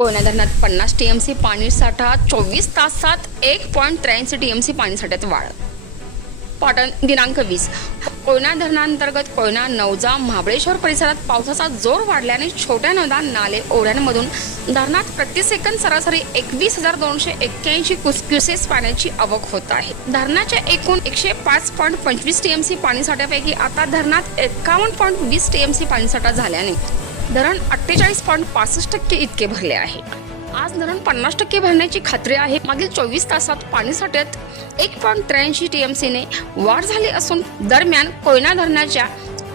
कोयना धरणात पन्नास T M C पाणी साठा चोवीस तासात एक पॉईंट त्र्याऐंशी टी एम सी पाणी साठ्यात वाढ. पाटण दिनांक वीस. कोयना धरणांतर्गत कोयना नवजा महाबळेश्वर परिसरात पावसाचा जोर वाढल्याने छोट्या नद्या नाले ओढ्यांमधून धरणात प्रति सेकंद सरासरी एकवीस हजार दोनशे एक्क्याऐंशी क्युसेस पाण्याची आवक होत आहे. धरणाच्या एकूण एकशे पाच पॉईंट पंचवीस टी एम सी पाणीसाठ्यापैकी आता धरणात एकावन्न पॉईंट वीस टी एम सी पाणीसाठा झाल्याने धरण अठ्ठेचाळीस पॉईंट पासष्ट टक्के इतके भरले आहे. आज धरण पन्नास टक्के भरण्याची खात्री आहे. मागील चोवीस तासात पाणीसाठ्यात एक पॉईंट त्र्याऐंशी टी एम सीने वाढ झाली असून दरम्यान कोयना धरणाच्या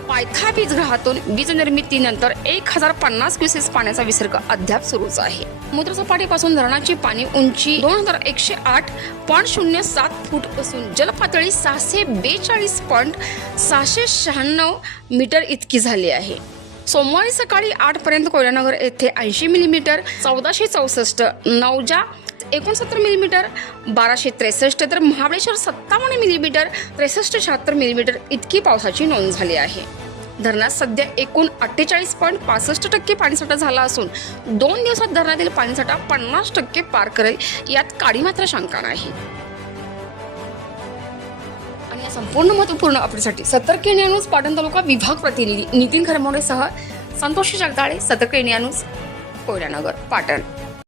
पायथा वीज ग्रहातून वीज निर्मितीनंतर एक हजार पन्नास क्युसेस पाण्याचा विसर्ग अद्याप सुरूच आहे. समुद्रसपाटीपासून धरणाची पाणी उंची दोन हजार एकशे आठ पॉईंट शून्य सात फूट असून जलपातळी सहाशे बेचाळीस पॉईंट सहाशे शहाण्णव मीटर इतकी झाली आहे. सोमवारी सकाळी आठ पर्यंत कोयनानगर येथे ऐंशी मिलीमीटर चौदाशे चौसष्ट नवजा एकोणसत्तर मिलीमीटर बाराशे त्रेसष्ट तर महाबळेश्वर सत्तावन्न मिलीमीटर त्रेसष्ट शहात्तर मिलीमीटर इतकी पावसाची नोंद झाली आहे. धरणात सध्या एकूण अठ्ठेचाळीस पॉईंट पासष्ट टक्के पाणीसाठा झाला असून दोन दिवसात धरणातील पाणीसाठा पन्नास टक्के पार करेल यात काडी मात्र शंका नाही. या संपूर्ण महत्त्वपूर्ण अपडेटसाठी सतर्क इंडिया न्यूज पाटण तालुका विभाग प्रतिनिधी नितीन खरमोडेसह संतोष जगदाळे सतर्क इंडिया न्यूज पाटण.